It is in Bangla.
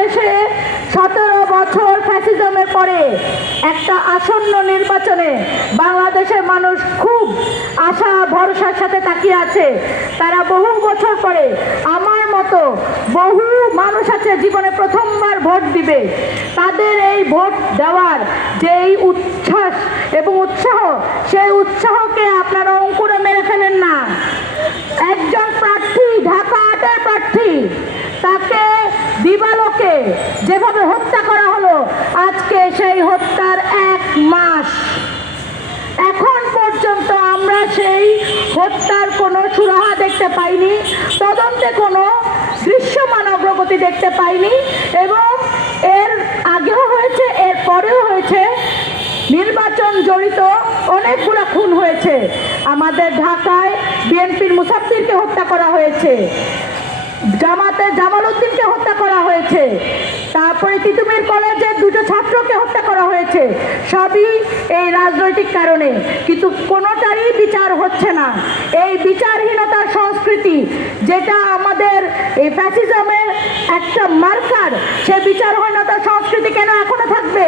বাংলাদেশে 17 বছর ফ্যাসিজমের পরে একটা আসন্ন নির্বাচনে বাংলাদেশের মানুষ খুব আশা ভরসার সাথে তাকিয়ে আছে। তারা বহু বছর পরে আমার মতো বহু মানুষ আছে জীবনে প্রথমবার ভোট দিবে। তাদের এই ভোট দেওয়ার যেই উচ্ছ্বাস এবং উৎসাহ, সেই উৎসাহকে আপনারা অঙ্কুরে মেরে ফেলেন না। একজন প্রার্থী, ঢাকা 8-এর প্রার্থী, তাকে দিবালোকে যেভাবে হত্যা করা হলো, আজকে সেই হত্যার 1 মাস। এখন পর্যন্ত আমরা সেই হত্যার কোনো সুরাহা দেখতে পাইনি, তদন্তে কোনো দৃশ্যমান অগ্রগতি দেখতে পাইনি, এবং এর আগেও হয়েছে, এর পরেও হয়েছে। নির্বাচন জড়িত অনেকগুলো খুন হয়েছে। আমাদের ঢাকায় বিএনপির মুসাফিরকে হত্যা করা হয়েছে, জামাতের জামাল উদ্দিনকে হত্যা করা হয়েছে, তারপরে তিতুমির কলেজের 2টো ছাত্রকে হত্যা করা হয়েছে। সবই এই রাজনৈতিক কারণে, কিন্তু কোনোটারই বিচার হচ্ছে না। এই বিচারহীনতার সংস্কৃতি, যেটা আমাদের এই ফ্যাসিজমের একটা মার্কার, সে বিচারহীনতার সংস্কৃতি কেন এখনো থাকবে?